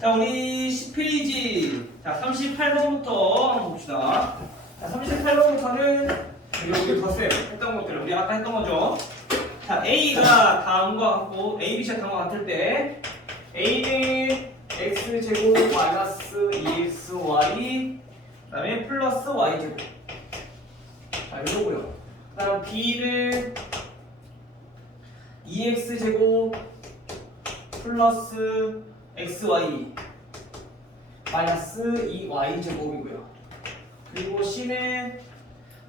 자, 우리 10페이지. 자, 38번부터 한번 봅시다. 자, 38번부터는 여기 더 쌤 했던 것들 우리 아까 했던 거죠. 자, A가 다음과 같고 A, B, C가 다음과 같을 때 A는 X제곱 마이너스 2XY 그 다음에 플러스 Y제곱. 자, 이거고요. 그 다음 B는 2X제곱 플러스 XY 마이너스 2Y제곱이고요. 그리고 C는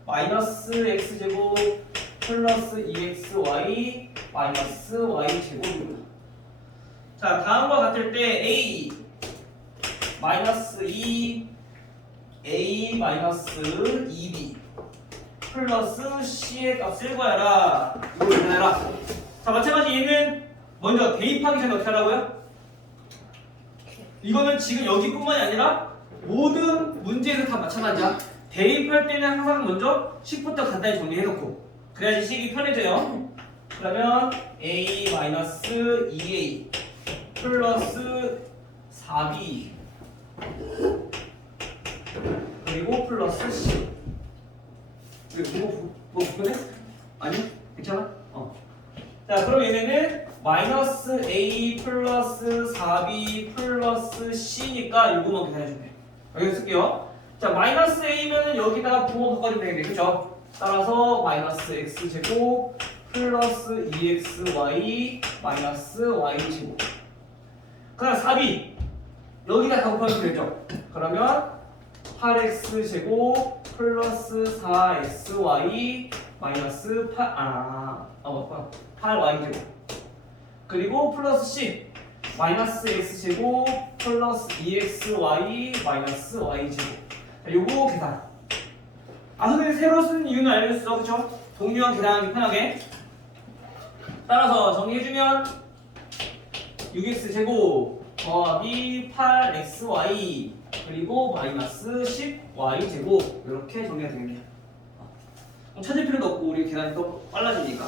마이너스 X제곱 플러스 2XY 마이너스 Y제곱이고요. 자, 다음과 같을 때 A 마이너스 2 A 마이너스 2B 플러스 C의 값을 구하라. 이걸 구해라. 자, 마찬가지 얘는 먼저 대입하기 전에 어떻게 하라고요? 이거는 지금 여기뿐만이 아니라 모든 문제에서 다 마찬가지야. 대입할 때는 항상 먼저 식부터 간단히 정리해놓고 그래야지 식이 편해져요. 그러면 A-2A 플러스 4B 그리고 플러스 C. 뭐 불편해? 아니? 괜찮아? 자, 그럼 얘네는 마이너스 A 플러스 4B 플러스 C니까 요거만 계산해주면 돼. 여기 쓸게요. 자, 마이너스 A면은 여기다가 부호 바꿔주면 되겠네. 그쵸? 따라서 마이너스 X제곱 플러스 2XY 마이너스 Y제곱. 그 다음 4B 여기다 다 곱하면 되겠죠? 그러면 8X제곱 플러스 4XY 마이너스 8Y제곱 그리고 플러스 C 마이너스 X제곱 플러스 2XY 마이너스 Y제곱. 자, 요거 계산. 선생님 새로 쓴 이유는 알려줬어. 그쵸? 동류형 계산하기 편하게. 따라서 정리해주면 6X제곱 더하기 8XY 그리고 마이너스 10Y제곱 이렇게 정리가 되겠네요. 찾을 필요도 없고 우리 계산이 또 빨라지니까.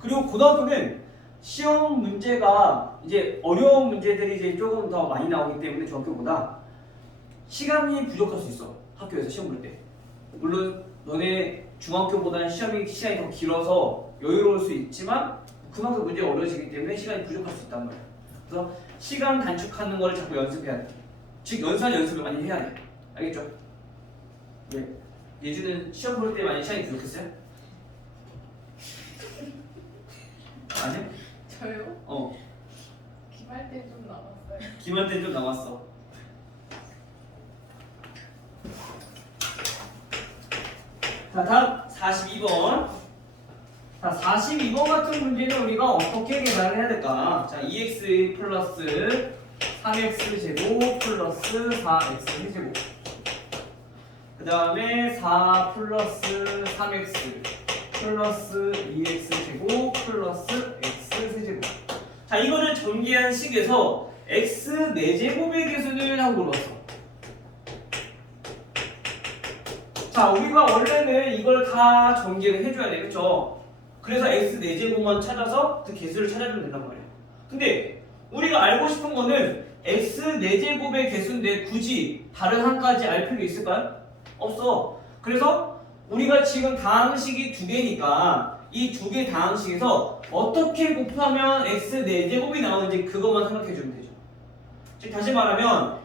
그리고 고등학교는 시험 문제가 이제 어려운 문제들이 이제 조금 더 많이 나오기 때문에 중학교보다 시간이 부족할 수 있어. 학교에서 시험 볼 때. 물론 너네 중학교보다는 시간이 더 길어서 여유로울 수 있지만 그만큼 문제가 어려워지기 때문에 시간이 부족할 수 있단 말이야. 그래서 시간 단축하는 거를 자꾸 연습해야 돼. 즉 연습을 많이 해야 돼. 알겠죠? 네. 예주는 시험 볼 때 많이 시간이 부족했어요? 아니요? 저요? 기말 때 좀 남았어요. 기말 때 좀 남았어. 자, 다음 42번. 자, 42번 같은 문제는 우리가 어떻게 계산을 해야 될까? 자, 2x 플러스 3x 제곱 플러스 4x 제곱. 그 다음에 4 플러스 3x 플러스 2x 제곱 플러스 x 세제곱. 자, 이거를 전개한 식에서 x 4제곱의 개수는 하고 물어봤어. 자, 우리가 원래는 이걸 다 전개를 해줘야 돼. 그쵸? 그래서 x 4제곱만 찾아서 그 개수를 찾아주면 된단 말이야. 근데 우리가 알고 싶은 거는 x 4제곱의 개수인데 굳이 다른 한까지 알 필요 있을까요? 없어. 그래서 우리가 지금 다항식이 2개니까 이 2개 다항식에서 어떻게 곱하면 x 4제곱이 나오는지 그것만 생각해주면 되죠. 즉 다시 말하면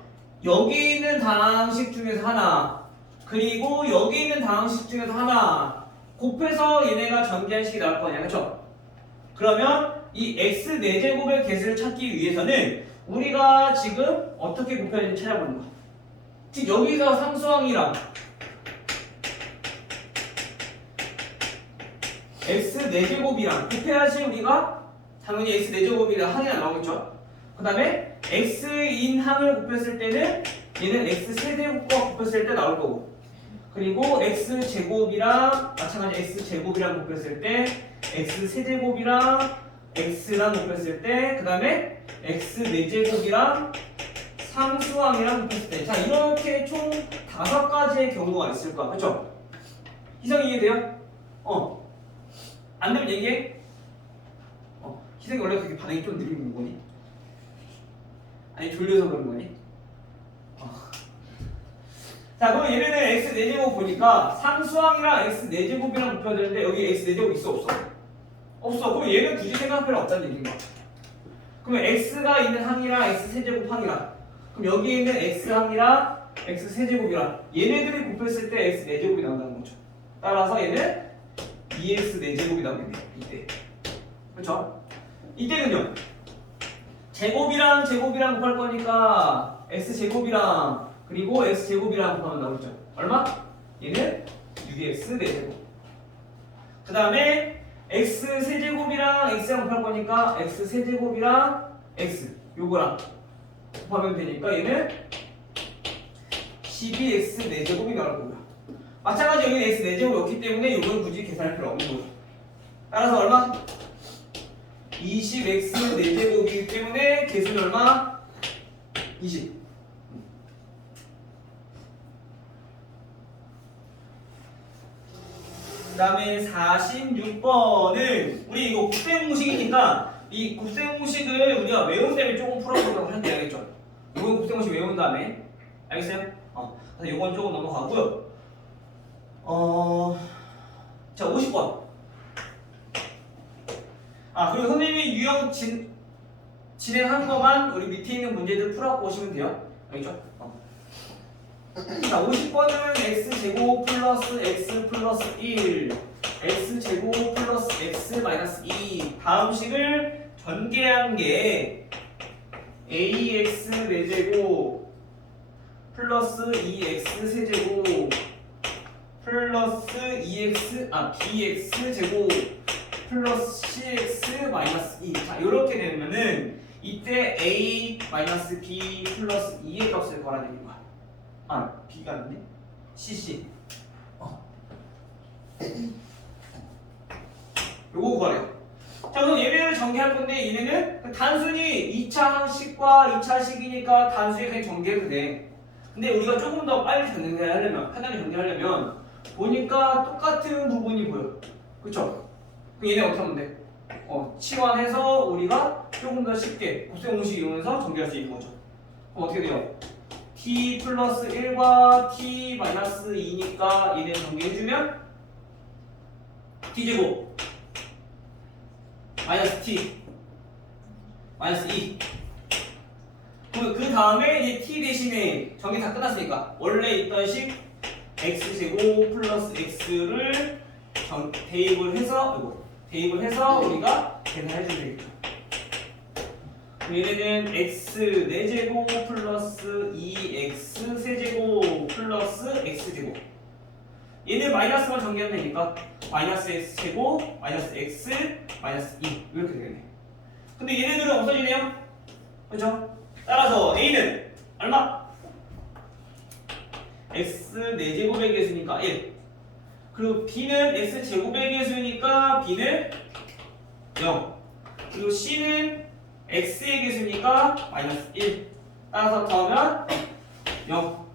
여기 있는 다항식 중에서 하나 그리고 여기 있는 다항식 중에서 하나 곱해서 얘네가 전개한 식이 나올 거 아니야. 그쵸? 그러면 이 x 4제곱의 개수를 찾기 위해서는 우리가 지금 어떻게 곱해야 되는지 찾아보는 거야. 즉 여기서 상수항이랑 x 4제곱이랑 곱해야지 우리가 당연히 x 4제곱이랑 항이랑 나오겠죠. 그 다음에 x인 항을 곱했을 때는 얘는 x 세제곱과 곱했을 때 나올 거고 그리고 x제곱이랑 마찬가지 x제곱이랑 곱했을 때 x세제곱이랑 x랑 곱했을 때 그 다음에 x 4제곱이랑 상수항이랑 곱했을 때 자 이렇게 총 5가지의 경우가 있을 거야. 그쵸? 희성이 이해돼요? 안 되면 얘기해. 희성이 원래 그렇게 반응이 좀 느린 거니? 아니 졸려서 그런 거니? 자 그럼 얘네는 x 4제곱 보니까 상수항이랑 x 4제곱이랑 곱해야 되는데 여기 x 4제곱 있어 없어? 없어. 그럼 얘는 굳이 생각할 필요 없다는 얘기인 거야. 그러면 x가 있는 항이랑 x 세제곱 항이랑 그럼 여기 있는 x 항이랑 x 세제곱이랑 얘네들이 곱했을 때 x 4제곱이 나온다는 거죠. 따라서 얘는 2x 4제곱이 나오겠네 이때. 그렇죠? 이때는요 제곱이랑 제곱이랑 곱할 거니까 x 제곱이랑 그리고 x 제곱이랑 곱하면 나오죠. 얼마? 얘는 6x 4제곱. 그 다음에 x 세제곱이랑 x랑 곱할 거니까 x 세제곱이랑 x 요거랑 곱하면 되니까 얘는 12x 4제곱이 나올 거고요. 마찬가지로 여기는 x 4제곱이었기 때문에 이건 굳이 계산할 필요 없는 거죠. 따라서 얼마? 20x 4제곱이기 때문에 개수는 얼마? 20. 그 다음에 46번은 우리 이거 곱셈공식이니까 이 곱셈공식을 우리가 외운 다음에 조금 풀어보도록 할게 알겠죠? 이건 곱셈공식 외운 다음에 알겠어요? 그래서 이건 조금 넘어가고요. 자 50번. 그리고 선생님이 유형 진행한 것만 우리 밑에 있는 문제들 풀어갖고 오시면 돼요. 알겠죠? 자 50번은 x제곱 플러스 x 플러스 1 x제곱 플러스 x 마이너스 2 다음 식을 전개한 게 ax 4제곱 플러스 2x 세제곱 플러스 2x bx 제곱 플러스 cx 마이너스 2. 자 이렇게 되면은 이때 a 마이너스 b 플러스 2의 값을 구하라는 얘기인 거야. b가 아니네. cc. 요거 구하래요. 자 그럼 얘네를 전개할 건데 얘네는 단순히 2차 항식과 2차 식이니까 단순히 그냥 전개해도 돼. 근데 우리가 조금 더 빨리 전개하려면 편하게 전개하려면 보니까 똑같은 부분이 보여. 그쵸? 그럼 얘네 어떻게 하면 돼? 치환해서 우리가 조금 더 쉽게 곱셈공식 이용해서 전개할 수 있는 거죠. 그럼 어떻게 돼요? t 플러스 1과 t 마이너스 2니까 얘네 전개해주면 t제곱 마이너스 t 마이너스 2. 그럼 그 다음에 이제 t 대신에 전개 다 끝났으니까 원래 있던 식 x제곱 플러스 x를 대입을 해서 우리가 계산해주면 되겠죠. 얘네는 x 4제곱 플러스 2x 세제곱 플러스 x제곱. 얘는 마이너스만 전개하면 되니까 마이너스 x제곱 마이너스 x 마이너스 2 이렇게 되겠네. 근데 얘네들은 없어지네요. 그렇죠? 따라서 a는 얼마? x 4제곱의 개수니까 1. 그리고 b는 x 제곱의 개수니까 b는 0. 그리고 c는 x의 개수니까 마이너스 1. 따라서 더하면 0.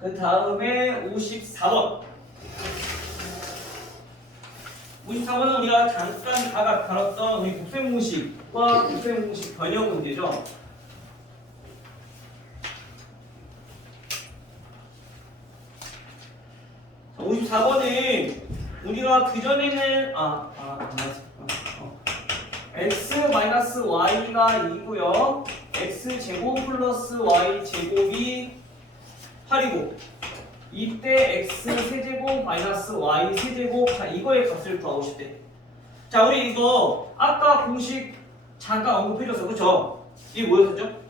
그 다음에 54번. 54번은 우리가 잠깐 다뤘던 우리 곱셈공식과 곱셈공식 변형 문제죠. 자, 54번은 우리가 그전에는 x-y가 2고요 x제곱 플러스 y제곱이 8이고 이때 x 세제곱 마이너스 y 세제곱. 자 이거의 값을 구하고 싶대. 자 우리 이거 아까 공식 잠깐 언급해줬어. 그쵸? 이게 뭐였었죠?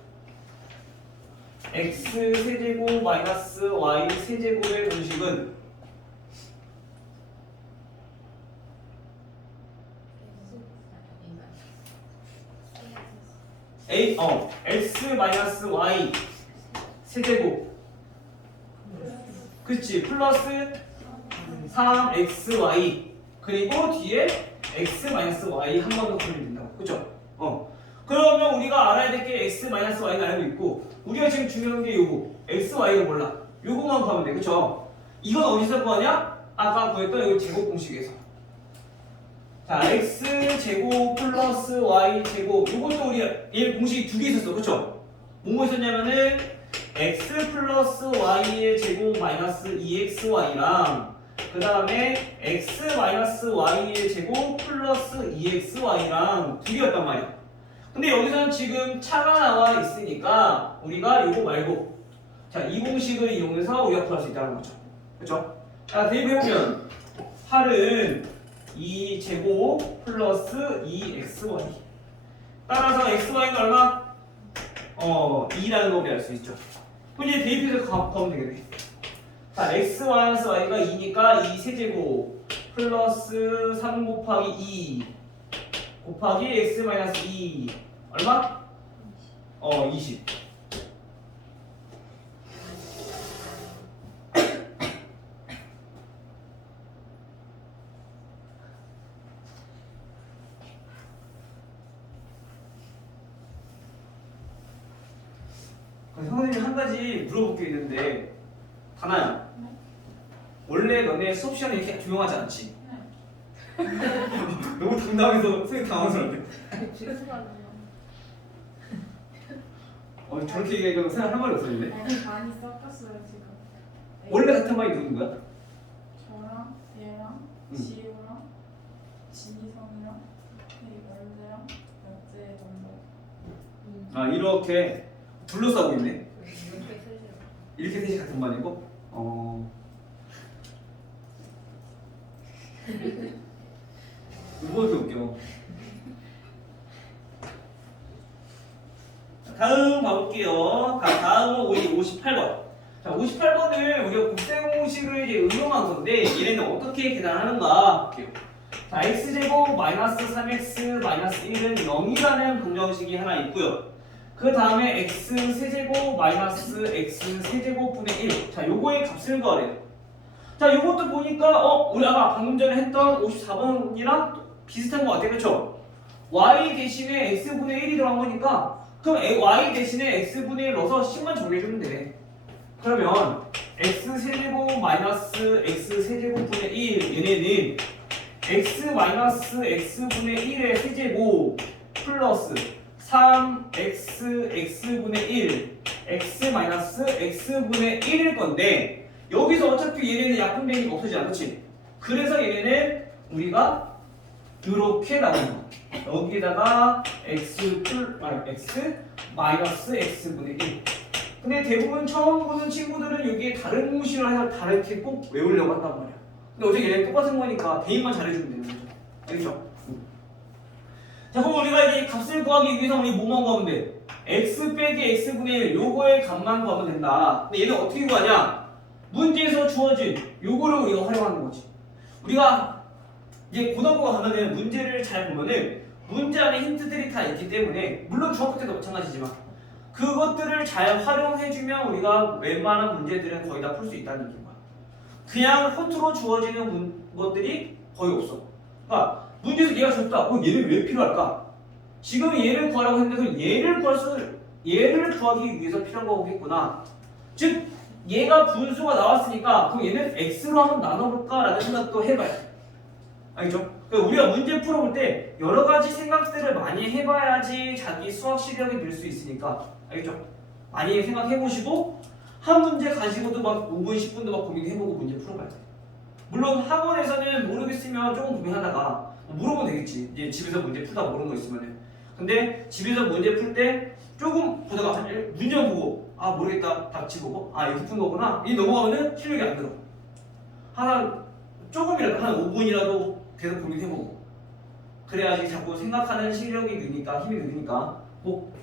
x 세제곱 마이너스 y 세제곱의 공식은 x 마이너스 y 세제곱. 그치 플러스 3xy 그리고 뒤에 x 마이너스 y 한 번 더 풀면 된다고. 그쵸? 그러면 우리가 알아야 될 게 x 마이너스 y는 알고 있고 우리가 지금 중요한 게 요거 x y를 몰라. 요거만 구하면 돼. 그쵸? 이건 어디서 구하냐? 아까 구했던 이 제곱 공식에서. 자, x제곱 플러스 y제곱. 이것도 우리 얘 공식이 두 개 있었어. 그쵸? 뭐뭐 있었냐면은 x 플러스 y의 제곱 마이너스 2xy랑 그 다음에 x 마이너스 y의 제곱 플러스 2xy랑 두 개였단 말이야. 근데 여기서는 지금 차가 나와 있으니까 우리가 요거 말고 자, 이 공식을 이용해서 우리가 구할 수 있다는 거죠. 그쵸? 자, 대입해보면 8은 2제곱 플러스 2xy. 따라서 xy는 얼마? 2라는 거 우리 알 수 있죠. 그럼 이제 대입해서 가면 되겠네. 자, x 마이너스 y가 2니까 2 세제곱 플러스 3 곱하기 2 곱하기 x 마이너스 2 얼마? 20. 선생님이 한 가지 물어볼 게 있는데 다나야, 원래 너네 수업 시간에 이렇게 조용하지 않지? 너무 당당해서 선생님 당황스러운데. 죄송합니다. 저렇게 얘기하면 생각 한 말이 없었는데. 많이 섞였어요 지금. 원래 같은 말이 누군 거야? 저랑 얘랑 지우랑 지성이랑 월재랑 역재 먼저. 아, 이렇게 둘러싸고 있네. 이렇게 셋이 같은 반이고. 뭐 이렇게 웃겨. 다음 봐볼게요. 다음은 우리 58번. 자, 58번을 우리가 곱셈 공식을 이제 응용한 건데 얘네는 어떻게 계산하는가 볼게요. 자, x제곱 마이너스 3x 마이너스 1은 0이라는 방정식이 하나 있고요. 그 다음에 x 세제곱 마이너스 x 세제곱분의 1. 자, 요거의 값을 구하래요. 자, 요것도 보니까 우리 아까 방금 전에 했던 54번이랑 비슷한 것 같아요. 그쵸? y 대신에 x분의 1이 들어간 거니까 그럼 y 대신에 x분의 1 넣어서 10만 정리해주면 돼. 그러면 x 세제곱 마이너스 x 세제곱분의 1 얘네는 x 마이너스 x분의 1의 세제곱 플러스 3x x분의 1 x 마이너스 x분의 1일 건데 여기서 어차피 얘네는 약분되니까 없어지지 않지? 그래서 얘네는 우리가 이렇게 나오는 거. 여기다가 x 마이너스 x분의 1. 근데 대부분 처음 보는 친구들은 여기에 다른 공식을 해서 다르게 꼭 외우려고 한단 말이야. 근데 어차피 얘네 똑같은 거니까 대입만 잘해주면 되는 거죠. 알겠죠? 자, 그럼 우리가 이제 값을 구하기 위해서 우리 뭐만 구하면 돼? x 빼기 x분의 1 요거의 값만 구하면 된다. 근데 얘는 어떻게 구하냐? 문제에서 주어진 요거를 우리가 활용하는 거지. 우리가 이제 고등학교 가면은 문제를 잘 보면은 문제 안에 힌트들이 다 있기 때문에 물론 중학교 때도 마찬가지지만 그것들을 잘 활용해주면 우리가 웬만한 문제들은 거의 다 풀 수 있다는 얘기인 거야. 그냥 허투루 주어지는 것들이 거의 없어. 그러니까 문제에서 얘가 줬다. 얘는 왜 필요할까? 지금 얘를 구하라고 했는데 얘를 구하기 위해서 필요한 거겠구나. 즉 얘가 분수가 나왔으니까 그럼 얘는 x로 한번 나눠볼까라는 생각도 해봐야 돼. 알겠죠? 그러니까 우리가 문제 풀어볼 때 여러 가지 생각들을 많이 해봐야지 자기 수학 실력이 늘 수 있으니까. 알겠죠? 많이 생각해보시고 한 문제 가지고도 막 5분, 10분도 막 고민해보고 문제 풀어봐야 돼. 물론 학원에서는 모르겠으면 조금 고민하다가 물어보면 되겠지. 이제 집에서 문제 풀다 모르는 거 있으면은. 근데 집에서 문제 풀 때 조금 보다가 문제만 보고 모르겠다 답지 보고 이거 푼 거구나 이 넘어가면은 실력이 안 들어. 조금이라도 한 5분이라도 계속 고민해보고 그래야지 자꾸 생각하는 실력이 느니까 힘이 느니까 꼭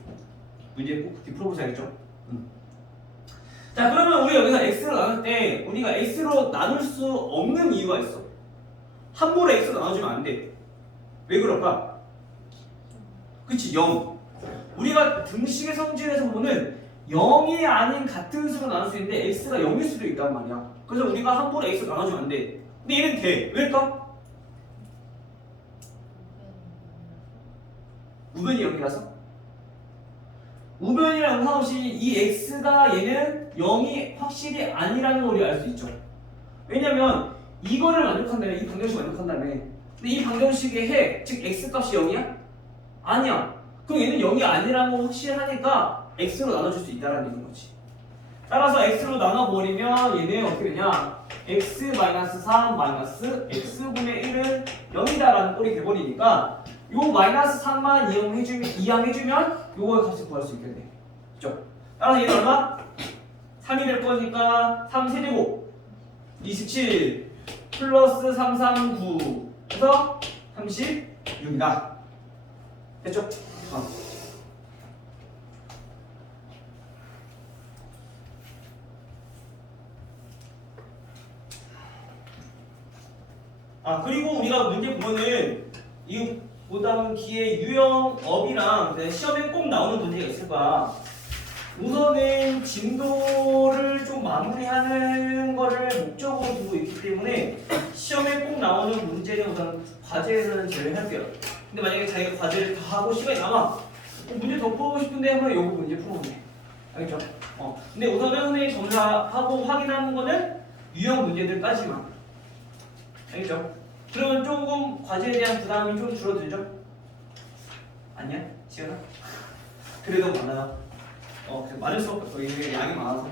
문제 꼭 그렇게 풀어보셔야겠죠. 자, 그러면 우리 여기서 x로 나눌 때 우리가 x로 나눌 수 없는 이유가 있어. 함부로 x로 나눠주면 안 돼. 왜 그럴까? 그치, 0. 우리가 등식의 성질에서 보면은 0이 아닌 같은 수로 나눌 수 있는데 x가 0일 수도 있단 말이야. 그래서 우리가 함부로 x로 나눠주면 안 돼. 근데 얘는 돼. 왜일까? 우변이 0이라서? 우변이랑 상관없이 이 x가 얘는 0이 확실히 아니라는 걸 우리가 알 수 있죠. 왜냐면 이거를 만족한다면 이 방정식 만족한다면 근데 이 방정식의 핵, 즉 x값이 0이야? 아니야. 그럼 얘는 0이 아니라는 거 확실하니까 x로 나눠줄 수 있다는 얘기인 거지. 따라서 x로 나눠버리면 얘는 어떻게 되냐? x-3 마이너스 x분의 1은 0이다라는 꼴이 돼버리니까 요 마이너스 3만 이항해주면 요거의 값을 구할 수 있겠네. 그죠? 따라서 얘는 얼마? 3이 될 거니까 3 세제곱 27 플러스 339 해서 36이다. 됐죠? 그리고 우리가 문제 보면은 이 보다는 기의 유형업이랑 시험에 꼭 나오는 문제가 있을 거야. 우선은 진도를 좀 마무리하는 거를 목적으로 두고 있기 때문에 시험에 꼭 나오는 문제는 우선 과제에서는 제외할게요. 근데 만약에 자기가 과제를 다 하고 시간이 남아 문제 더 풀고 싶은데 하면 요거 문제 풀어보면 돼. 알겠죠? 근데 우선은 선생님이 검사하고 확인하는 거는 유형 문제들까지만. 알겠죠? 그러면 조금 과제에 대한 부담이 좀 줄어들죠? 아니야? 지연아? 그래도 많아요. 많을 수밖에 없어. 이게 양이 많아서.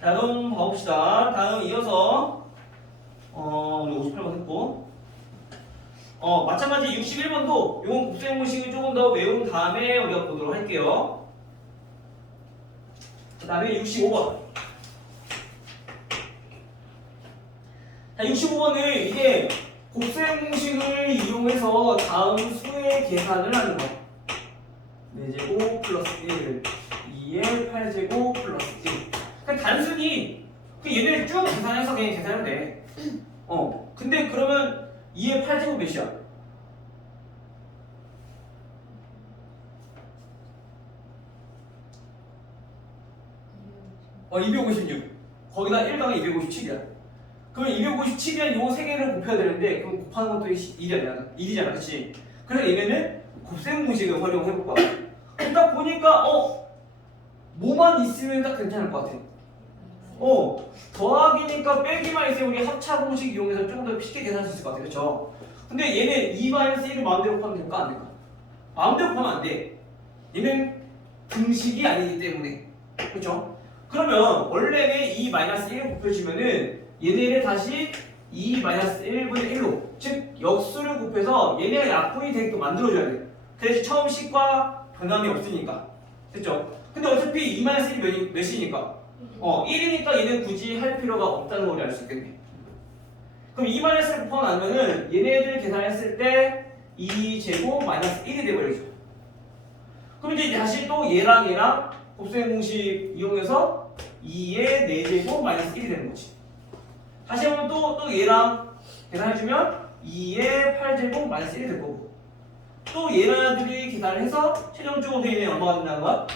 다음 봐봅시다. 다음 이어서 우리 58번 했고 마찬가지 61번도 이건 곱셈 공식을 조금 더 외운 다음에 우리가 보도록 할게요. 그 다음에 65번. 자, 65번은 이게 곱셈 공식을 이용해서 다음 수의 계산을 하는 거. 4제곱 플러스 1, 2의 8제곱 플러스 1. 그냥 단순히 얘네를 쭉 계산해서 그냥 계산하면 돼. 근데 그러면 2의 8제곱 몇이야? 256. 거기다 1 더하기 257이야. 그럼 257이면 요 세 개를 곱해야 되는데 그럼 곱하는 것도 1이잖아. 그치? 그래서 얘네는 곱셈 공식을 활용해볼 거야. 딱 보니까 뭐만 있으면 딱 괜찮을 것 같아. 더하기니까 빼기만 있으면 우리 합차 공식 이용해서 조금 더 쉽게 계산할 수 있을 것 같아. 그쵸? 근데 얘는 2-1을 마음대로 곱하면 될까? 안 될까? 마음대로 곱하면 안 돼. 얘는 등식이 아니기 때문에. 그쵸? 그러면 원래는 2-1을 곱해주면은 얘네를 다시 2-1분의 1로 즉 역수를 곱해서 얘네가 약분이 되게끔 만들어줘야 돼. 그래서 처음 식과 변함이 없으니까. 됐죠? 근데 어차피 2-1이 몇이니까? 1이니까 얘는 굳이 할 필요가 없다는 걸 알 수 있겠네. 그럼 2-1을 곱하면 얘네들 계산했을 때 2제곱 마이너스 1이 돼버리죠. 그럼 이제 다시 또 얘랑 곱셈 공식 이용해서 2의 4제곱 마이너스 1이 되는 거지. 다시 한번 또 얘랑 계산해주면 2의 8제곱 마이너스 1이 될 거고 또 얘네들이 계산을 해서 최종적으로 얘네 얼마가 된다는 거야?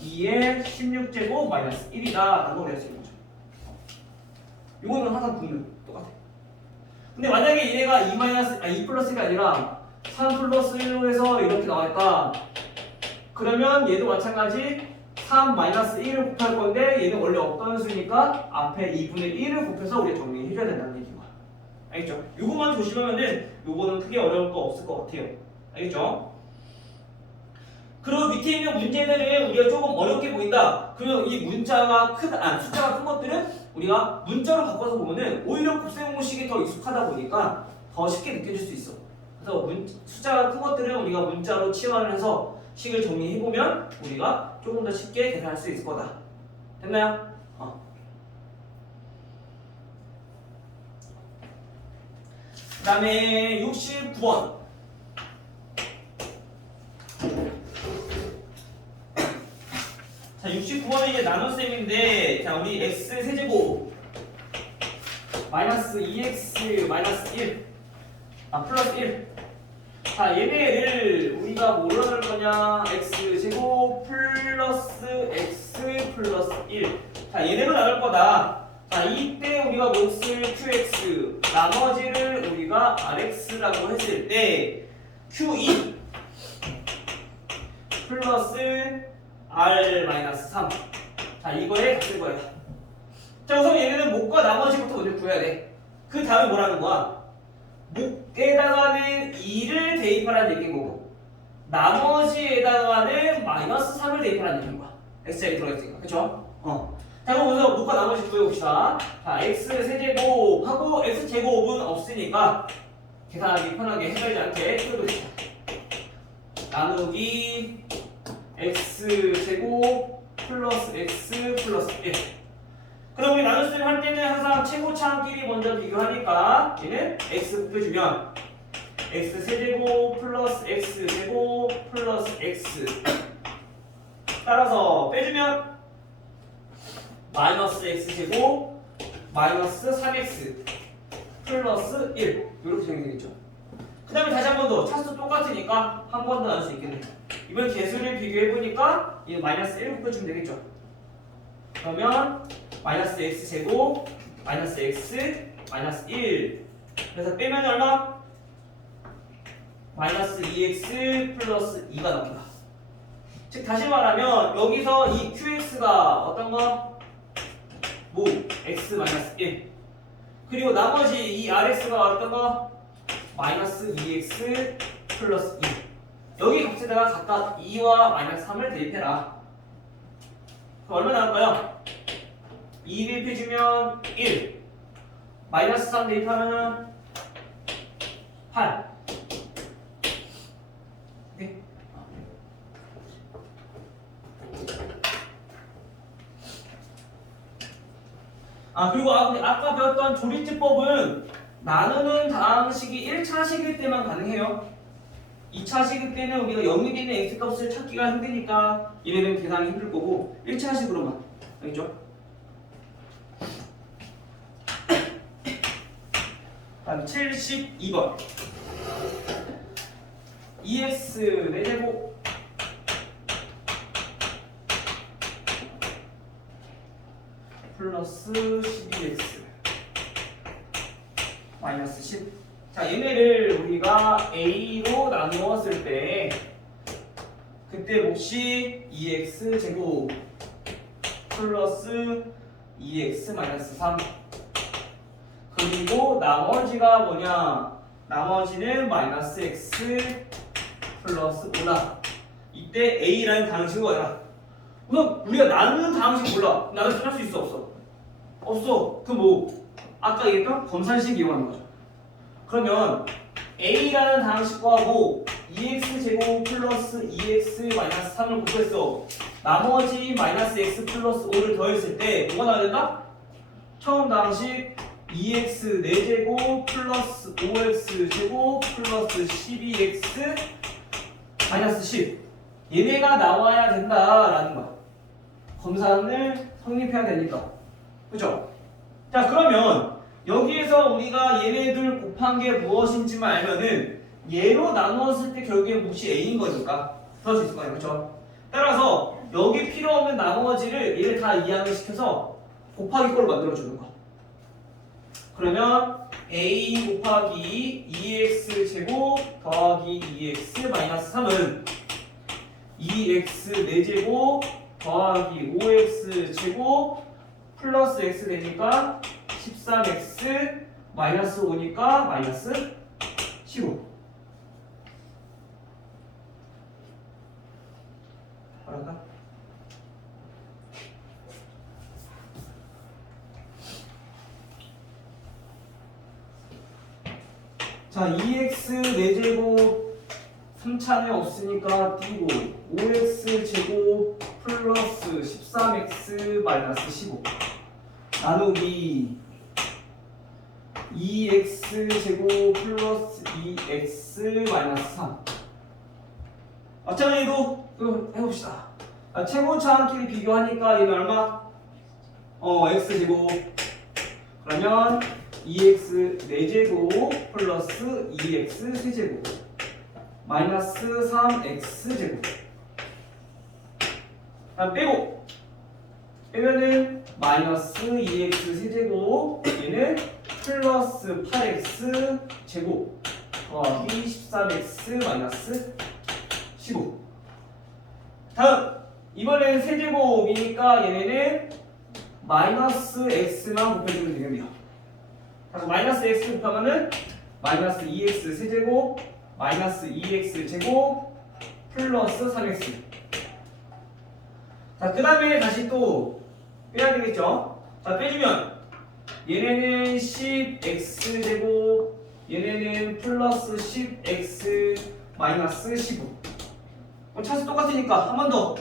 2의 16제곱 마이너스 1이다 라는 걸 알 수 있는 거죠. 이거는 항상 붙는 똑같아. 근데 만약에 얘네가 2 플러스가 아니라 3 플러스 1로 해서 이렇게 나왔다. 그러면 얘도 마찬가지 3-1을 곱할 건데 얘는 원래 없던 수니까 앞에 2분의 1을 곱해서 우리가 정리해줘야 된다는 얘기인 거야. 알겠죠? 요것만 조심하면은 요거는 크게 어려울 거 없을 것 같아요. 알겠죠? 그리고 밑에 있는 문제들은 우리가 조금 어렵게 보인다. 그리고 이 숫자가 큰 것들은 우리가 문자로 바꿔서 보면은 오히려 곱셈 공식이 더 익숙하다 보니까 더 쉽게 느껴질 수 있어. 그래서 숫자가 큰 것들은 우리가 문자로 치환을 해서 식을 정리해보면 우리가 조금 더 쉽게 계산할 수 있을 거다. 됐나요? 그 다음에 69번. 자, 69번은 이제 나눗셈인데, 자, 우리 x 세제곱 마이너스 2x 마이너스 1 플러스 1. 자, 얘네를 우리가 뭐로 나눌 거냐? x제곱 플러스 x 플러스 1. 자, 얘네로 나눌 거다. 자, 이때 우리가 몫을 qx, 나머지를 우리가 rx라고 했을 때 q2 플러스 r 마이너스 3. 자, 이거에 같을 거예요. 자, 우선 얘네는 목과 나머지부터 먼저 구해야 돼. 그 다음에 뭐라는 거야? 목에다가는 2를 대입하라는 얘기인 거고 나머지에다가는 마이너스 3을 대입하라는 얘기인 거야. x자리 들어있으니까. 그쵸? 자, 그럼 우선 목과 나머지 구해봅시다. 자, x 세제곱하고 x 제곱은 없으니까 계산하기 편하게 헷갈리지 않게 풀어보겠습니다. 나누기 x 제곱 플러스 x 플러스 1. 그럼 우리 나눗셈 할 때는 항상 최고차항끼리 먼저 비교하니까 얘는 x 곱해주면 x 세제곱 플러스 x 제곱 플러스 x 따라서 빼주면 마이너스 x 제곱 마이너스 3x 플러스 1 이렇게 정리되겠죠. 그 다음에 다시 한 번 더 차수 똑같으니까 한 번 더 나눌 수 있겠네. 이번 개수를 비교해보니까 이 마이너스 1 곱해주면 되겠죠. 그러면 마이너스 x 제곱 마이너스 x 마이너스 1 그래서 빼면 얼마? 마이너스 2x 플러스 2가 나옵니다. 즉 다시 말하면 여기서 이 qx가 어떤 거? 뭐 x 마이너스 1 그리고 나머지 이 rx가 어떤 거? 마이너스 2x 플러스 2 여기 값에다가 각각 2와 마이너스 3을 대입해라. 그럼 얼마 나올까요? 2 대입해주면 1 마이너스 3 대입하면 8 오케이? 그리고 아까 배웠던 조리집법은 나누는 방식이 1차식일 때만 가능해요. 2차식일 때는 우리가 0이 되는 x값을 찾기가 힘드니까 얘네는 계산이 힘들 거고 1차식으로만 알겠죠? 다음 72번 2x 4제곱 플러스 12x 마이너스 10. 자, 얘네를 우리가 a로 나누었을 때 그때 몫이 2x 제곱 플러스 2x 마이너스 3 그리고 나머지가 뭐냐? 나머지는 마이너스 x 플러스 5다. 이때 a라는 방식을 구해라. 우선 우리가 나누는 방식 몰라. 나눠서 할 수 있어 없어? 없어. 그 뭐 아까 얘기했던 검산식 이용하는 거죠. 그러면 a라는 방식과 뭐 2x 제곱 플러스 2x 마이너스 3을 곱했어. 나머지 마이너스 x 플러스 5를 더했을 때 뭐가 나와야 된다? 처음 방식 2x 4제곱 플러스 5x 제곱 플러스 12x 마이너스 10 얘네가 나와야 된다라는 거야. 검산을 성립해야 되니까. 그죠? 자, 그러면 여기에서 우리가 얘네들 곱한 게 무엇인지만 알면은 얘로 나누었을 때 결국에 몫이 a인 거니까 그럴 수 있을 거예요. 그죠? 따라서 여기 필요 없는 나머지를 얘를 다 이항을 시켜서 곱하기 꼴로 만들어주는 거. 그러면 a 곱하기 2x 제곱 더하기 2x 마이너스 3은 2x 4제곱 더하기 5x 제곱 플러스 x 되니까 13x 마이너스 5니까 마이너스 15. 알았나? 자, 2x 4제곱 3차는 없으니까 띄고 5x 제곱 플러스 13x 마이너스 15 나누기 2x 제곱 플러스 2x 마이너스 3 마찬가지로 해봅시다. 최고차항끼리 비교하니까 얘는 얼마? x 제곱 그러면 2x 4제곱 플러스 2x 세제곱 마이너스 3x 제곱 빼면은 마이너스 2x 세제곱 얘는 플러스 8x 제곱 더하기 13x 마이너스 15 다음 이번엔 세제곱이니까 얘네는 마이너스 x만 곱해주면 되겠네요. 그래서 마이너스 x 곱하면은 마이너스 2x 세제곱 마이너스 2x 제곱 플러스 3x. 자, 그 다음에 다시 또 빼야 되겠죠? 자, 빼주면 얘네는 10x 제곱 얘네는 플러스 10x 마이너스 15. 차수 똑같으니까 한 번 더.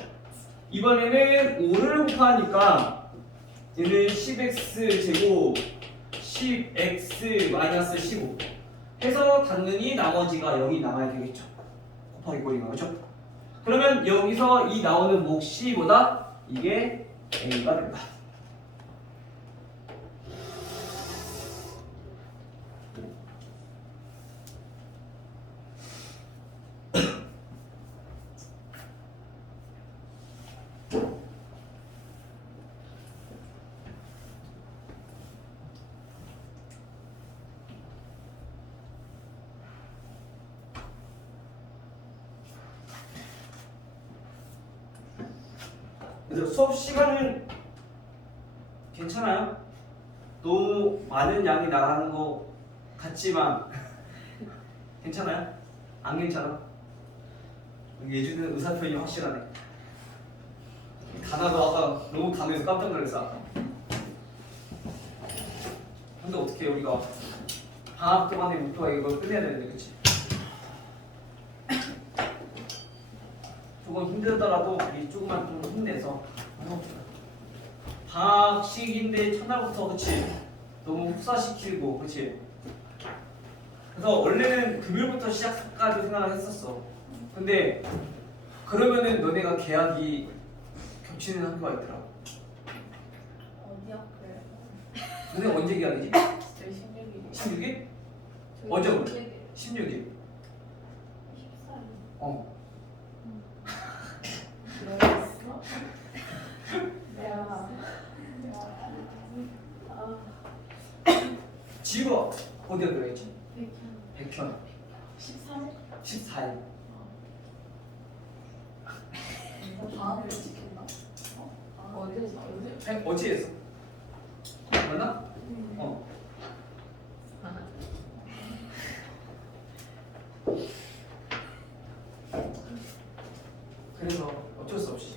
이번에는 5를 곱하니까 얘는 10x 제곱 10x 마이너스 15 해서 당연히 나머지가 0이 남아야 되겠죠. 곱하기 꼴이가 그렇죠? 그러면 여기서 이 나오는 몫이보다 이게 a가 된다. 그래서 수업 시간은 괜찮아요? 너무 많은 양이 나가는 거 같지만 괜찮아요? 안 괜찮아? 예주는 의사 표현이 확실하네. 단어도 아까 너무 단어에서 깜짝 놀랐어. 아까. 근데 어떻게 우리가 방학 동안에 목표가 이걸 끝내야 되는데, 그치? 조금 힘들더라도 우리 조금만 좀 힘내서 해봅시다. 방학식인데 첫날부터 그치? 너무 흡사시키고 그치? 그래서 원래는 금요일부터 시작까지 생각을 했었어. 근데 그러면은 너네가 계약이 겹치는 학교가 있더라. 어디 학교예요? 너네 언제 계약이지? 저희 16일이요. 16일? 언제부터? 16일. 14일. 어. 그랬어? 내가 지우가 어디가 들어있지? 백현. 100현. 13일? 14일. 방학을 지켰나? 어디서? 어제 했어? 맞나? 어. 그래서 어쩔 수 없이.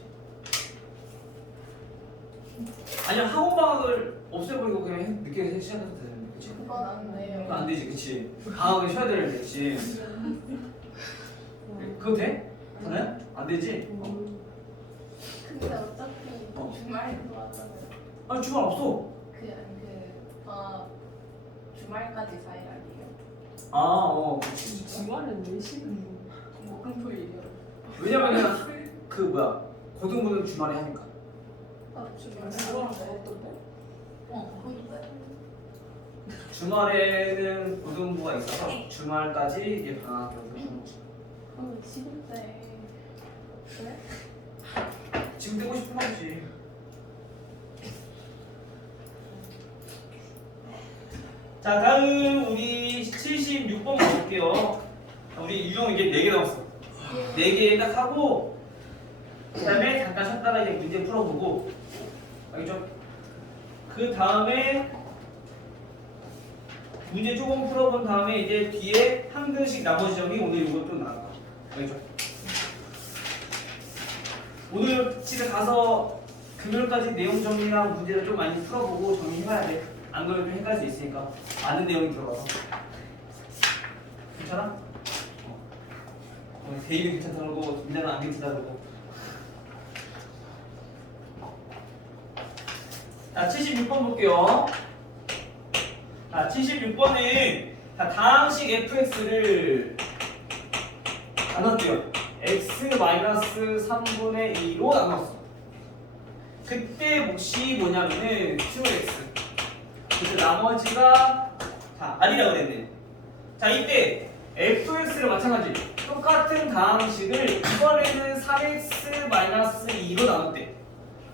아니야, 학원 방학을 없애버리고 그냥 늦게 시작해도 되는데, 그치? 그건 안 돼요. 그건 안 되지, 그치? 방학을 쉬어야 되는데, 그치? 그거 돼? 되나요? 안 되지? 근데 어차피 주말에도 하잖아요. 아니, 주말 없어. 방학 주말까지 4일 아니에요? 아, 어, 그치. 주말엔 왜 쉬는 거? 목금토일이요. 왜냐면은, 그 뭐야, 고등부는 주말에 하니까. 주말 어떤데? 근데 주말에는 고등부가 있어서 주말까지 이게 방학이라고 하는 거지. 그럼 지금 때 그래? 지금 되고 싶은 거지. 자, 다음 우리 76번 볼게요. 우리 유형 이제 4개 남았어. 4개 딱 하고 그 다음에 잠깐 쉬었다가 이제 문제 풀어보고, 알겠죠? 그 다음에 문제 조금 풀어본 다음에 이제 뒤에 한 근씩 나머지 점이 오늘 이것도 나올 거야. 알겠죠? 오늘 집에 가서 금요일까지 내용 정리랑 문제를 좀 많이 풀어보고 정리해봐야 돼. 안 그러면 좀 헷갈릴 수 있으니까 많은 내용이 들어가서. 괜찮아? 대입이 괜찮다 그러고 문제는 안 괜찮다 그러고. 자, 76번 볼게요. 자, 76번은 다항식 fx를 나눴대요. x-3분의 2로 나눴어. 그때 몫이 뭐냐면은 qx. 그래서 나머지가 r이라고 그랬네. 자, 이때 fx를 마찬가지 똑같은 다항식을 이번에는 3x-2로 나눴대.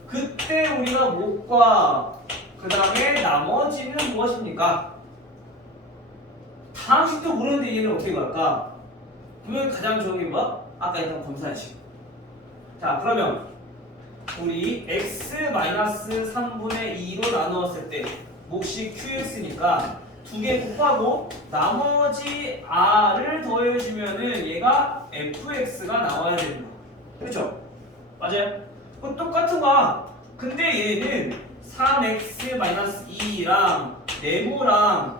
그때 우리가 몫과 그 다음에 나머지는 무엇입니까? 다항식도 모르는데 얘는 어떻게 갈까? 그러면 가장 좋은 게 뭐야? 아까 했던 검사식. 자, 그러면 우리 x-3분의 2로 나누었을 때 몫이 qx니까 두 개 곱하고 나머지 r을 더해주면은 얘가 fx가 나와야 되는 거야. 그렇죠? 맞아요? 그럼 똑같은 거야. 근데 얘는 3x-2랑 네모랑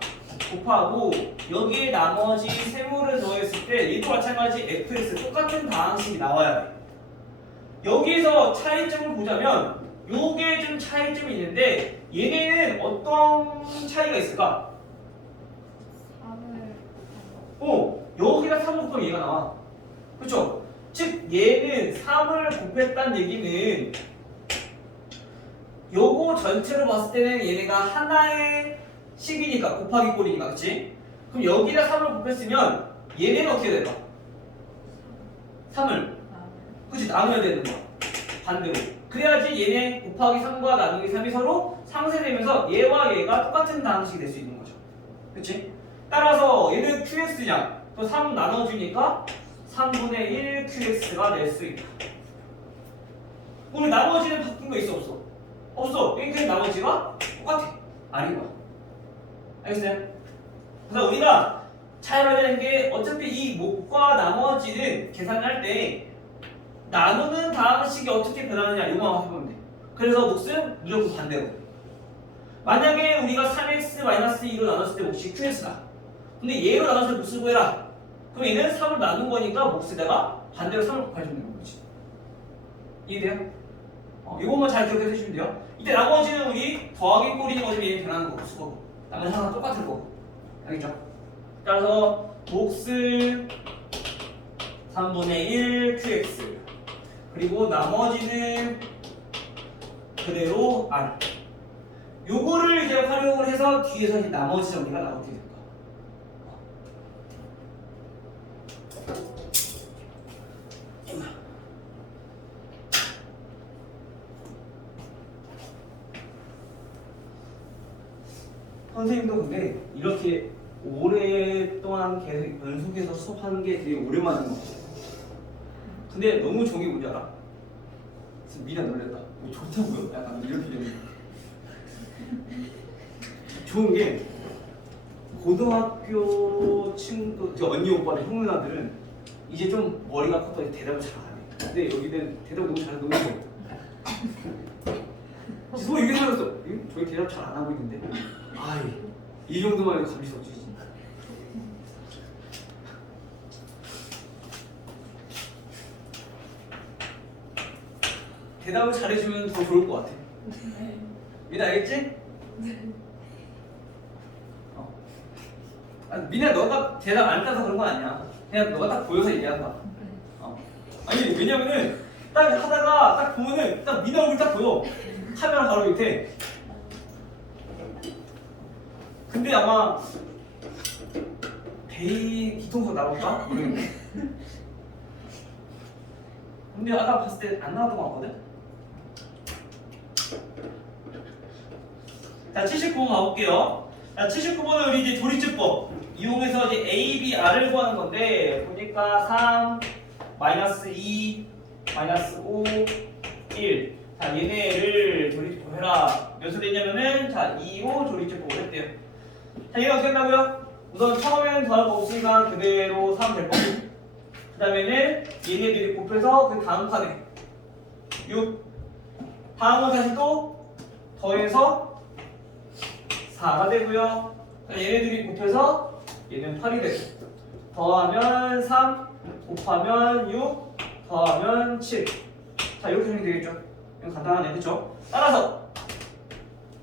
곱하고 여기에 나머지 세모를 더했을 때 얘도 마찬가지 fx 똑같은 방식이 나와야 돼. 여기서 차이점을 보자면 요게 좀 차이점이 있는데 얘네는 어떤 차이가 있을까? 3을 여기다 3을 곱하면 얘가 나와. 그렇죠? 즉 얘는 3을 곱했다는 얘기는 요거 전체로 봤을 때는 얘네가 하나의 식이니까 곱하기 꼴이니까 그치? 그럼 여기다 3을 곱했으면 얘네는 어떻게 될까? 3을 그치? 나눠야 되는 거야. 반대로. 그래야지 얘네 곱하기 3과 나누기 3이 서로 상쇄되면서 얘와 얘가 똑같은 방식이 될 수 있는 거죠. 그치? 따라서 얘는 qx냐? 또 3 나눠주니까 3분의 1 qx가 될 수 있다. 오늘 나머지는 바뀐 거 있어 없어? 없어. 그냥 나머지가 똑같아. 아닌 거야. 알겠어요? 그래서 우리가 잘 알아야 되는 게 어차피 이 몫과 나머지는 계산할 때 나누는 방식이 어떻게 변하느냐 이거만 해보면 돼. 그래서 몫은 무조건 반대로. 만약에 우리가 3x-2로 나눴을 때 몫이 qx다. 근데 얘로 나눴을 때 몫을 구해라. 그럼 얘는 3을 나눈 거니까 몫에다가 반대로 3을 곱해주면 되는 거지. 이해돼요? 이것만 잘 기억해 주시면 돼요. 이때 나머지는 우리 더하기 꼴인 거지 얘는 변하는 거 없을 거고. 나머지 하나 똑같을 거고. 알겠죠? 따라서 몫을 3분의 1 qx 그리고 나머지는 그대로 r. 요거를 이제 활용을 해서 뒤에서 이제 나머지 정리가 나오게 됩니다. 선생님도 근데 이렇게 오랫동안 계속 연속해서 수업하는 게 되게 오랜만인 것 같아요. 근데 너무 좋은 게 뭔지 알아? 진짜 미나 놀랬다. 좋다고요? 약간 이렇게 되는 거. 좋은 게 고등학교 친구, 저 언니 오빠들 형 누나들은 이제 좀 머리가 커서 대답을 잘 안 해. 근데 여기는 대답 너무 잘해, 너무 좋아. 지금 이게 생각했어. 저희 대답 잘 안 하고 있는데. 아이, 이 정도만 해도 감이 없지. 대답을 잘해주면 더 좋을 것 같아. 미나 알겠지? 미나 너가 대답 안 따서 그런 건 아니야. 그냥 너가 딱 보여서 얘기한 거야. 아니 왜냐면은 딱 하다가 딱 보면은 딱 미나 얼굴 딱 보여. 카메라 바로 밑에. 근데 아마 대이 기통소 나올까? 모르겠네. 근데 아까 봤을 때 안 나왔던 것 같거든? 자, 79번 가볼게요. 자, 79번은 우리 이제 조리제법 이용해서 이제 A, B, R을 구하는 건데 보니까 3, -2, -5, 1. 자, 얘네를 조리제법 해라. 몇 소리 했냐면은 자, 2, 5 조리제법을 했대요. 자, 얘가 어떻게 한다고요? 우선 처음에는 더할 거 없으니까 그대로 3 될 거고 그 다음에는 얘네들이 곱해서 그 다음 칸에 6 다음은 다시 또 더해서 4가 되고요. 얘네들이 곱해서 얘는 8이 되고 더하면 3 곱하면 6 더하면 7. 자 이렇게 하면 되겠죠. 이건 간단하네 그쵸? 따라서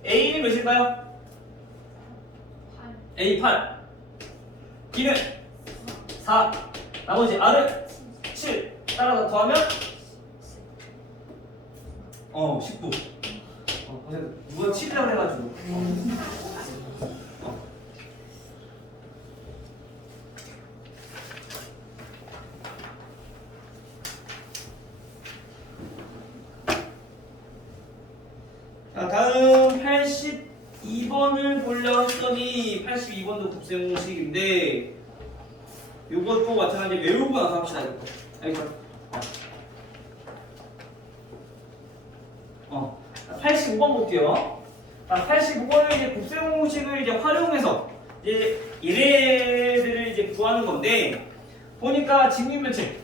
A는 몇일까요? 8 A 8 B는 4 나머지 R은 7 따라서 더하면 19 근데 누가 7이라고 해가지고 자 다음 82번을 보려고 했더니 82번도 곱셈공식인데 이것도 마찬가지 외우고 나서 합시다 이거. 알겠죠? 85번 볼게요. 85번은 이제 곱셈 공식을 이제 활용해서 이제 얘네들을 이제 구하는 건데 보니까 직립면체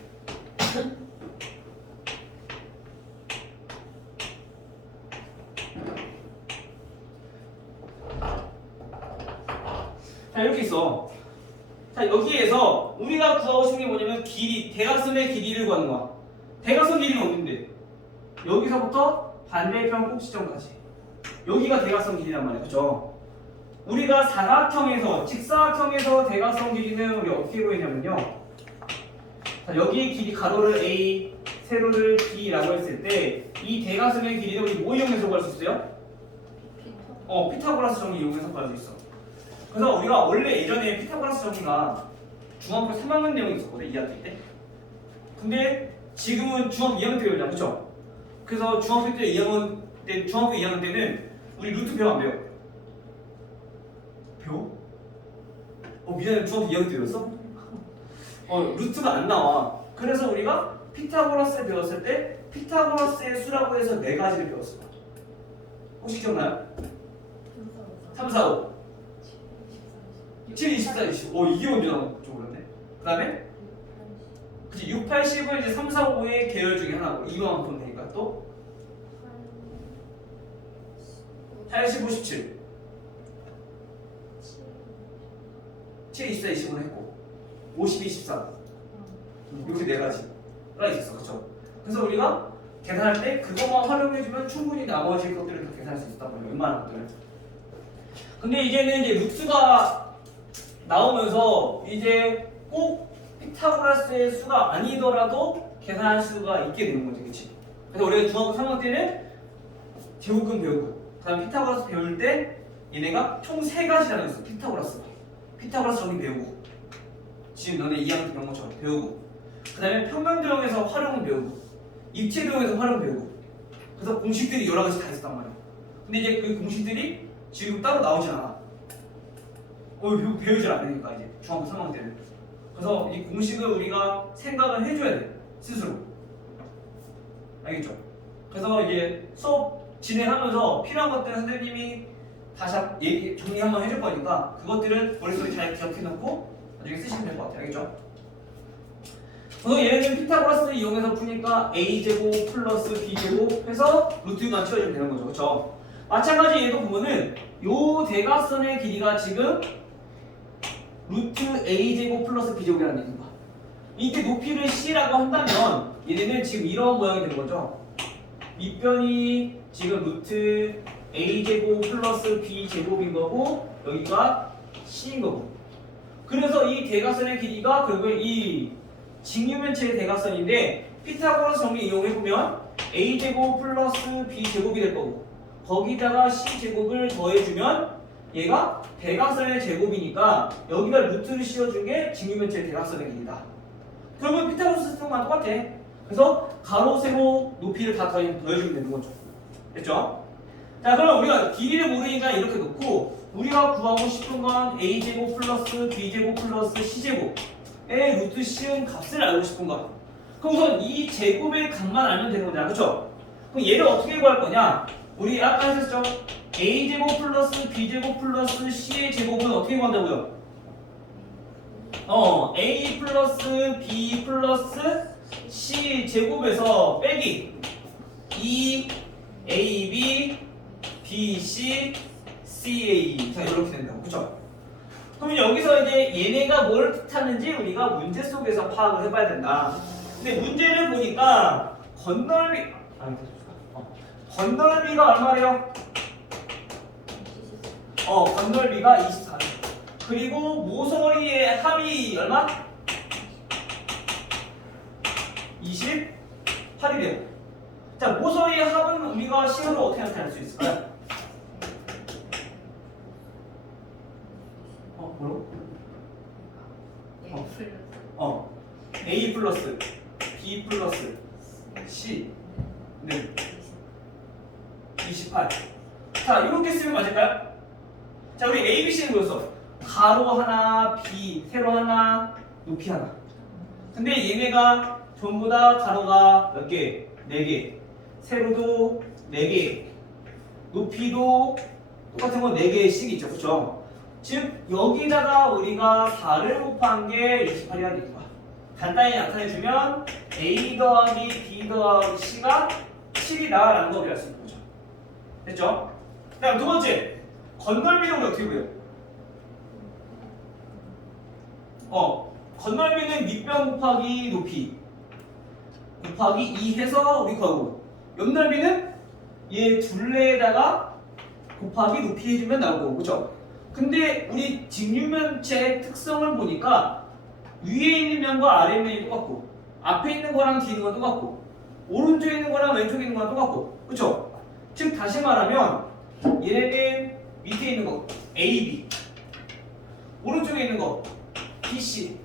자 이렇게 있어. 자 여기에서 우리가 구하고 싶은 게 뭐냐면 길이, 대각선의 길이를 구하는 거야. 대각선 길이는 어딘데? 여기서부터 반대편 꼭 지점까지. 여기가 대각선 길이란 말이야, 그죠? 우리가 사각형에서, 직사각형에서 대각선 길이는 우리 어떻게 구했냐면요. 자, 여기 길이 가로를 A, 세로를 B라고 했을 때 이 대각선의 길이는 우리 뭐 이용해서 구할 수 있어요? 피타고라스 정리 이용해서 구할 수 있어. 그래서 우리가 원래 예전에 피타고라스 정리가 중학교 3학년 내용이 있었거든, 2학기 때. 근데 지금은 중학교 2학년 때 배우잖아, 그쵸? 그래서 중학교 2학년 때는 우리 루트 배워 안 배워? 배워? 미안해, 중학교 2학년 때 배웠어? 루트가 안 나와. 그래서 우리가 피타고라스를 배웠을 때 피타고라스의 수라고 해서 4가지를 배웠어. 혹시 기억나요? 3, 4, 5 7, 24, 25 이게 언제 나온 좀 그렇네. 그 다음에 그치 6, 80은 이제 3, 4, 5의 계열 중에 하나고 이거만큼 되니까 또 80, 57 7, 24, 25는 했고 50, 24 이렇게 4가지가 있었어. 그쵸? 그래서 우리가 계산할 때 그것만 활용해주면 충분히 나머지 것들을 다 계산할 수 있단 말이야. 웬만한 것들을. 근데 이제는 이제 루트가 나오면서 이제 꼭 피타고라스의 수가 아니더라도 계산할 수가 있게 되는 거지, 그치? 그래서 우리가 중학교 3학년 때는 제곱근 배우고, 그 다음에 피타고라스 배울 때 얘네가 총 3가지라는 거 있어, 피타고라스 정리 배우고, 지금 너네 2학년 때 배운 것처럼 배우고, 그 다음에 평면도형에서 활용을 배우고, 입체도형에서 활용 배우고, 그래서 공식들이 여러 가지 다 있었단 말이야. 근데 이제 그 공식들이 지금 따로 나오진 않아. 배우질 않으니까 이제 중학교 3학년 때는. 그래서 이 공식을 우리가 생각을 해줘야 돼, 스스로. 알겠죠? 그래서 이제 수업 진행하면서 필요한 것들 선생님이 다시 정리 한번 해줄 거니까 그것들은 머릿속에 잘 기억해 놓고 나중에 쓰시면 될 것 같아요. 알겠죠? 그래서 얘네는 피타고라스를 이용해서 푸니까 a제곱 플러스 b제곱 해서 루트만 치워주면 되는 거죠. 그렇죠? 마찬가지 얘도 보면은 요 대각선의 길이가 지금 루트 a제곱 플러스 b제곱이라는 얘기인 거야. 이때 높이를 c라고 한다면 얘네는 지금 이런 모양이 되는 거죠. 밑변이 지금 루트 a제곱 플러스 b제곱인 거고 여기가 c인 거고. 그래서 이 대각선의 길이가 결국에 이 직육면체의 대각선인데 피타고라스 정리 이용해보면 a제곱 플러스 b제곱이 될 거고 거기다가 c제곱을 더해주면 얘가 대각선의 제곱이니까 여기다 루트를 씌워준 게 직육면체의 대각선의 길이다. 그러면 피타고라스 시스템과 똑같아. 그래서 가로, 세로, 높이를 다 더해주면 되는 거죠. 됐죠? 자, 그럼 우리가 길이를 모르니까 이렇게 놓고 우리가 구하고 싶은 건 a제곱 플러스 b제곱 플러스 c제곱의 루트 씌운 값을 알고 싶은 거야. 그럼 우선 이 제곱의 값만 알면 되는 거잖아. 그쵸? 그럼 얘를 어떻게 구할 거냐? 우리 아까 했었죠? a제곱 플러스 b제곱 플러스 c의 제곱은 어떻게 구한다고요? a 플러스 b 플러스 c 제곱에서 빼기 2ab bc ca 자 이렇게 된다고. 그쵸? 그럼 여기서 이제 얘네가 뭘 뜻하는지 우리가 문제 속에서 파악을 해봐야 된다. 근데 문제를 보니까 건널비가 얼마래요? 건널비가 24. 그리고 모서리의 합이 얼마? 28이래요. 자, 모서리의 합은 우리가 식으로 어떻게 나타낼 수 있을까요? 뭐라고? A 플러스 B 플러스 C 네 28. 자, 이렇게 쓰면 맞을까요? 자, 우리 A, B, C는 뭐였어? 가로 하나, B, 세로 하나, 높이 하나. 근데 얘네가 전부 다 가로가 몇 개? 4개. 세로도 4개, 높이도 똑같은 건 4개씩 있죠. 그쵸? 즉 여기다가 우리가 4를 곱한 게 28이라 되는 거야. 간단히 나타내주면 A 더하기 B 더하기 C가 7이다 라는 거 배울 수 있는 거죠. 됐죠? 다음 두 번째, 건널비는 우리 어떻게 구해요? 건널비는 밑변 곱하기 높이 곱하기 2 해서 우리 구하고, 옆넓이는 얘 둘레에다가 곱하기 높이 해주면 나오고, 그쵸? 근데 우리 직육면체의 특성을 보니까 위에 있는 면과 아래 면이 똑같고, 앞에 있는 거랑 뒤에 있는 건 똑같고, 오른쪽에 있는 거랑 왼쪽에 있는 거랑 똑같고, 그쵸? 즉 다시 말하면 얘네는 밑에 있는 거 A, B, 오른쪽에 있는 거 B, C,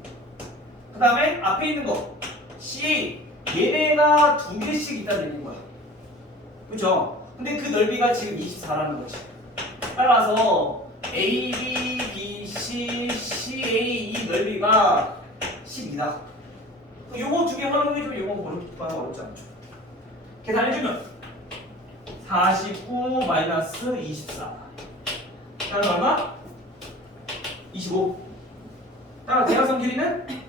그 다음에 앞에 있는 거 C, 얘네가 2개씩 있다는 얘기인 거야. 그쵸? 근데 그 넓이가 지금 24라는 거지. 따라서 A, B, B, C, C, A 이 넓이가 12다. 요거 두 개 활용해주면 요거 하나 어렵지 않죠. 계산해주면 49 마이너스 24. 따라 얼마? 25. 따라 대각선 길이는?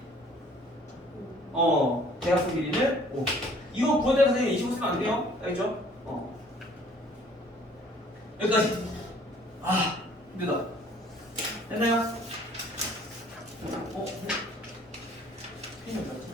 대각선 길이는 5. 이거 구원대가 선생님 25 쓰면 안 돼요. 알겠죠? 여기까지. 힘들다. 됐나요? 펜이 어디 갔지?